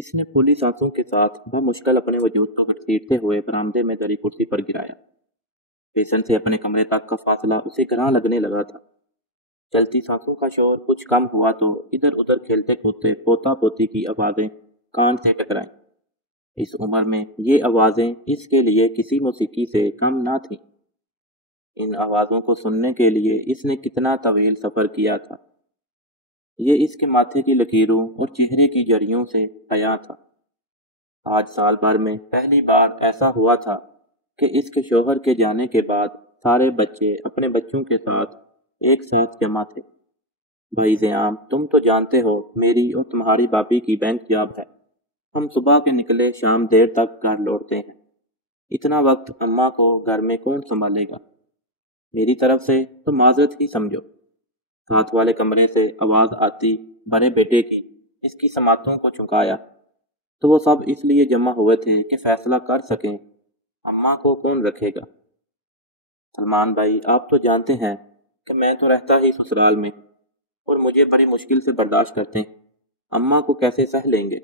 اس نے پھولی سانسوں کے ساتھ بمشکل اپنے وجود کو گھسیٹتے ہوئے برآمدے میں دری کرسی پر گرایا۔ بیسن سے اپنے کمرے تک کا فاصلہ اسے گراں لگنے لگا تھا۔ چلتی سانسوں کا شور کچھ کم ہوا تو ادھر ادھر کھیلتے کودتے پوتا پوتی کی آوازیں کان سے ٹکرائیں۔ اس عمر میں یہ آوازیں اس کے لیے کسی موسیقی سے کم نہ تھیں۔ ان آوازوں کو سننے کے لیے اس نے کتنا طویل سفر کیا تھا۔ یہ اس کے ماتھے کی لکیروں اور چہرے کی جریوں سے حیا تھا۔ آج سال بھر میں پہلی بار ایسا ہوا تھا کہ اس کے شوہر کے جانے کے بعد سارے بچے اپنے بچوں کے ساتھ ایک ساتھ جمع تھے۔ بھائی زیام، تم تو جانتے ہو میری اور تمہاری بابی کی بینک جاب ہے۔ ہم صبح کے نکلے شام دیر تک گھر لوٹتے ہیں۔ اتنا وقت اماں کو گھر میں کون سنبھالے گا؟ میری طرف سے تو معذرت ہی سمجھو۔ ساتھ والے کمرے سے آواز آتی بڑے بیٹے کی۔ اس کی سماعتوں کو چونکایا تو وہ سب اس لیے جمع ہوئے تھے کہ فیصلہ کر سکیں اماں کو کون رکھے گا۔ سلمان بھائی، آپ تو جانتے ہیں کہ میں تو رہتا ہی سسرال میں اور مجھے بڑی مشکل سے برداشت کرتے ہیں۔ اماں کو کیسے سہ لیں گے؟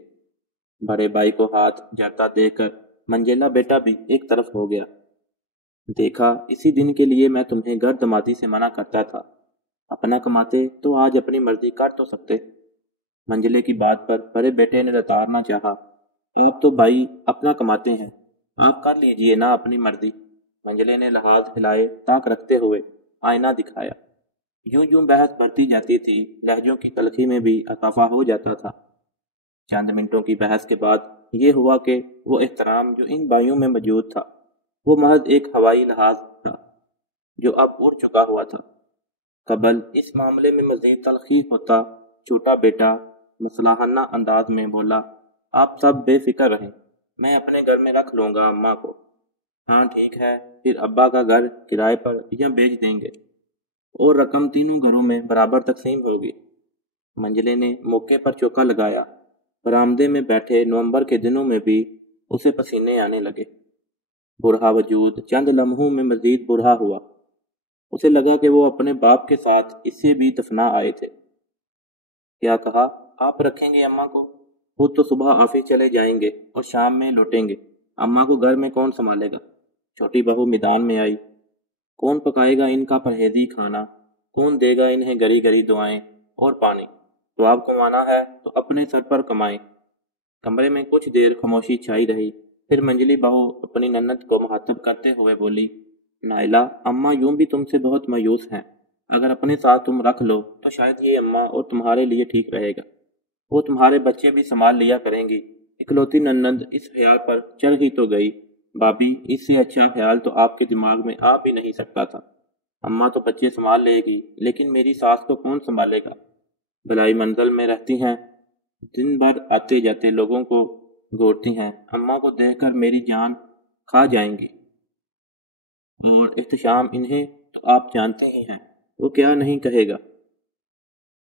بڑے بھائی کو ہاتھ جاتا دیکھ کر منجیلا بیٹا بھی ایک طرف ہو گیا۔ دیکھا، اسی دن کے لیے میں تمہیں گردمادی سے منع کرتا تھا۔ اپنا کماتے تو آج اپنی مرضی کر تو سکتے۔ منجلے کی بات پر بڑے بیٹے نے لتاڑنا چاہا۔ آپ تو بھائی اپنا کماتے ہیں، آپ کر لیجئے نا اپنی مرضی۔ منجلے نے لحاظ ہلائے تاک رکھتے ہوئے آئینہ دکھایا۔ یوں یوں بحث بڑھتی جاتی تھی، لہجوں کی تلخی میں بھی اضافہ ہو جاتا تھا۔ چند منٹوں کی بحث کے بعد یہ ہوا کہ وہ احترام جو ان بھائیوں میں موجود تھا وہ محض ایک ہوائی لحاظ تھا جو اب اڑ چکا ہوا تھا۔ قبل اس معاملے میں مزید تلخی ہوتا چھوٹا بیٹا مصلحانہ انداز میں بولا، آپ سب بے فکر رہیں، میں اپنے گھر میں رکھ لوں گا اماں کو۔ ہاں ٹھیک ہے، پھر ابا کا گھر کرائے پر یا بیچ دیں گے اور رقم تینوں گھروں میں برابر تقسیم ہوگی۔ منجلے نے موقع پر چوکا لگایا۔ برآمدے میں بیٹھے نومبر کے دنوں میں بھی اسے پسینے آنے لگے۔ برہا وجود چند لمحوں میں مزید برہا ہوا۔ اسے لگا کہ وہ اپنے باپ کے ساتھ اس سے بھی دفنا آئے تھے۔ کیا کہا؟ آپ رکھیں گے اماں کو؟ خود تو صبح آفس چلے جائیں گے اور شام میں لوٹیں گے۔ اماں کو گھر میں کون سنبھالے گا؟ چھوٹی بہو میدان میں آئی۔ کون پکائے گا ان کا پرہیزی کھانا؟ کون دے گا انہیں گری گری دعائیں اور پانی؟ تو آپ کمانا ہے تو اپنے سر پر کمائیں۔ کمرے میں کچھ دیر خاموشی چھائی رہی، پھر منجلی بہو اپنی نند کو مخاطب کرتے ہوئے بولی، نائلہ، اماں یوں بھی تم سے بہت مایوس ہیں۔ اگر اپنے ساتھ تم رکھ لو تو شاید یہ اماں اور تمہارے لیے ٹھیک رہے گا۔ وہ تمہارے بچے بھی سنبھال لیا کریں گی۔ اکلوتی نند اس خیال پر چڑھ ہی تو گئی۔ بابی، اس سے اچھا خیال تو آپ کے دماغ میں آ بھی نہیں سکتا تھا۔ اماں تو بچے سنبھال لے گی، لیکن میری ساس کو کون سنبھالے گا؟ بلائی منزل میں رہتی ہیں، دن بھر آتے جاتے لوگوں کو گھورتی ہیں، اماں کو دیکھ کر میری جان کھا جائیں گی۔ اور احتشام انہیں تو آپ جانتے ہی ہیں، وہ کیا نہیں کہے گا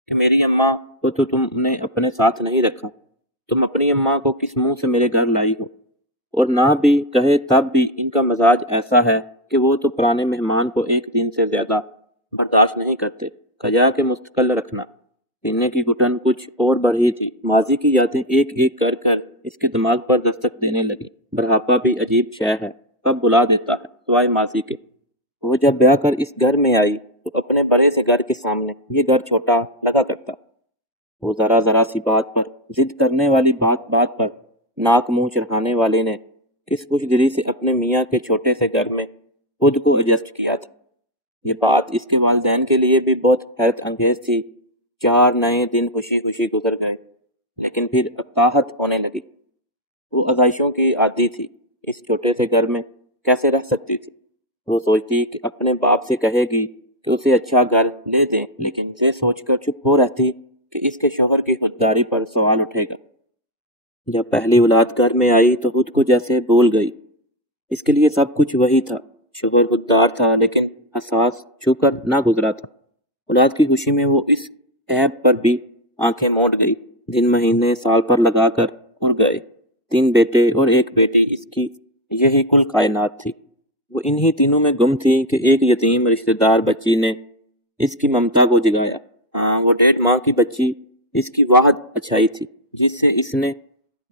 کہ میری اماں کو تو تم نے اپنے ساتھ نہیں رکھا۔ تم اپنی اماں کو کس منہ سے میرے گھر لائی ہو؟ اور نہ بھی کہے تب بھی ان کا مزاج ایسا ہے کہ وہ تو پرانے مہمان کو ایک دن سے زیادہ برداشت نہیں کرتے۔ کجا کے مستقل رکھنا۔ پینے کی گھٹن کچھ اور بڑھی تھی۔ ماضی کی یادیں ایک ایک کر کر اس کے دماغ پر دستک دینے لگی۔ بڑھاپا بھی عجیب شے ہے، کب بلا دیتا ہے سوائے ماضی کے۔ وہ جب بیاہ کر اس گھر میں آئی تو اپنے بڑے سے گھر کے سامنے یہ گھر چھوٹا لگا کرتا۔ وہ ذرا ذرا سی بات پر ضد کرنے والی، بات بات پر ناک منہ چڑھانے والے نے کس خوش دلی سے اپنے میاں کے چھوٹے سے گھر میں خود کو ایڈجسٹ کیا تھا۔ یہ بات اس کے والدین کے لیے بھی بہت حیرت انگیز تھی۔ 4 نئے دن خوشی خوشی گزر گئے، لیکن پھر اطاعت ہونے لگی۔ وہ آزائشوں کی عادی تھی، اس چھوٹے سے گھر میں کیسے رہ سکتی تھی؟ وہ سوچتی کہ اپنے باپ سے کہے گی تو اسے اچھا گھر لے دیں، لیکن یہ سوچ کر چپ ہو رہتی کہ اس کے شوہر کی خودداری پر سوال اٹھے گا۔ جب پہلی اولاد گھر میں آئی تو خود کو جیسے بھول گئی۔ اس کے لیے سب کچھ وہی تھا۔ شوہر خوددار تھا لیکن حساس چھو کر نہ گزرا تھا۔ اولاد کی خوشی میں وہ اس عیب پر بھی آنکھیں موڑ گئی۔ دن مہینے سال پر لگا کر اڑ گئے۔ 3 بیٹے اور 1 بیٹی، اس کی یہی کل کائنات تھی۔ وہ انہی تینوں میں گم تھی کہ ایک یتیم رشتہ دار بچی نے اس کی ممتا کو جگایا۔ ہاں، وہ 1.5 ماہ کی بچی اس کی واحد اچھائی تھی، جس سے اس نے